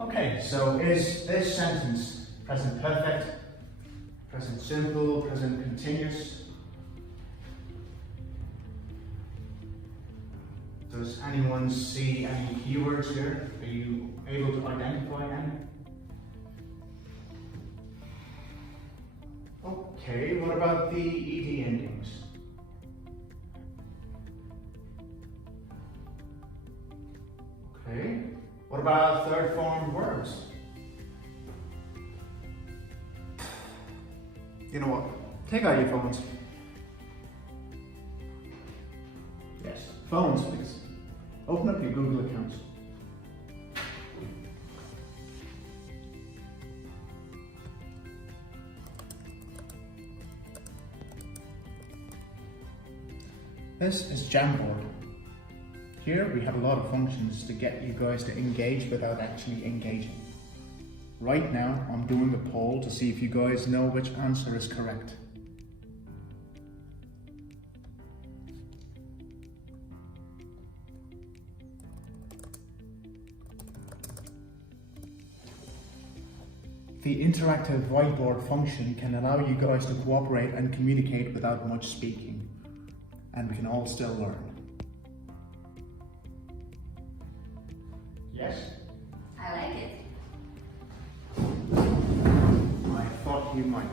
Okay, so is this sentence present perfect, present simple, present continuous? Does anyone see any keywords here? Are you able to identify any? Okay, what about the ed endings? Okay, what about third form verbs? You know what? Take out your phones. Yes, phones please. Open up your Google accounts. This is Jamboard. Here we have a lot of functions to get you guys to engage without actually engaging. Right now I'm doing a poll to see if you guys know which answer is correct. The interactive whiteboard function can allow you guys to cooperate and communicate without much speaking, and we can all still learn. Yes? I like it. I thought you might.